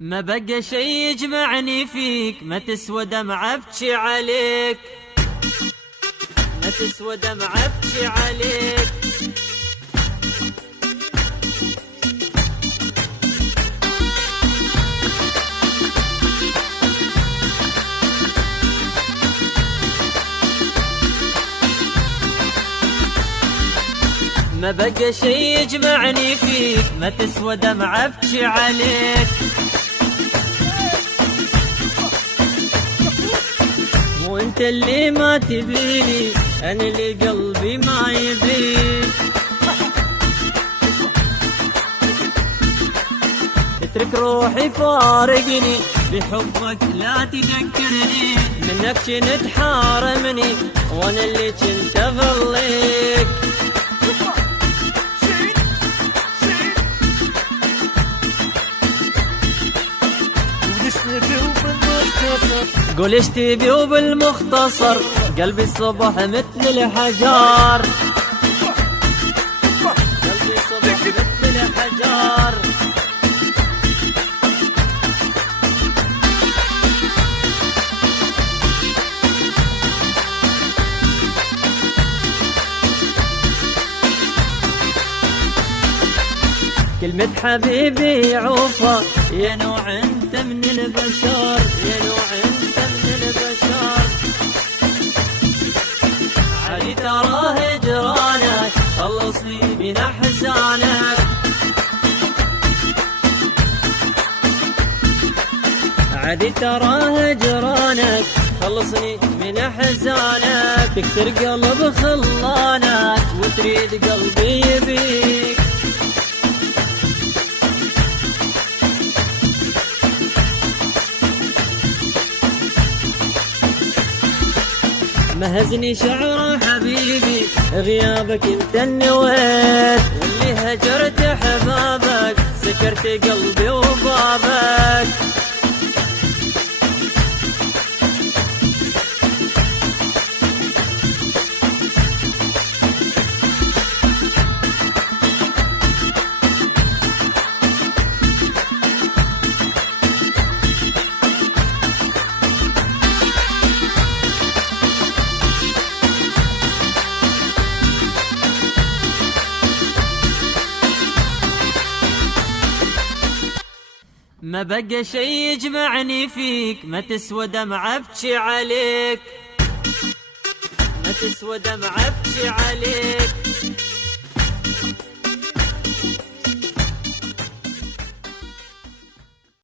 ما بقى شي يجمعني فيك، ما تسوى دمعة ابكي عليك، ما تسوى دمعة ابكي عليك. ما بقى شي يجمعني فيك، ما تسوى دمعة ابكي عليك. وانت اللي ما تبيني، انا اللي قلبي ما يبيك. اترك روحي فارقني، بحبك لا تذكرني، منك كنت حارمني وانا اللي كنت اظليك. قول ايش تبي وبالمختصر، قلبي الصبح مثل الحجار، قلبي الصبح مثل الحجار. كلمة حبيبي عوفة، يا نوع انت من البشر، يا نوع انت من البشر. عادي ترى هجرانك خلصني من احزانك، عادي ترى هجرانك خلصني من احزانك. تكسر قلب خلانك وتريد قلبي يبيك. مهزني شعر حبيبي غيابك انت النويت، واللي هجرت احبابك سكرت قلبي وبابك. ما بقى شي يجمعني فيك، ما تسوى دمعة ابكي عليك، ما تسوى دمعة ابكي عليك.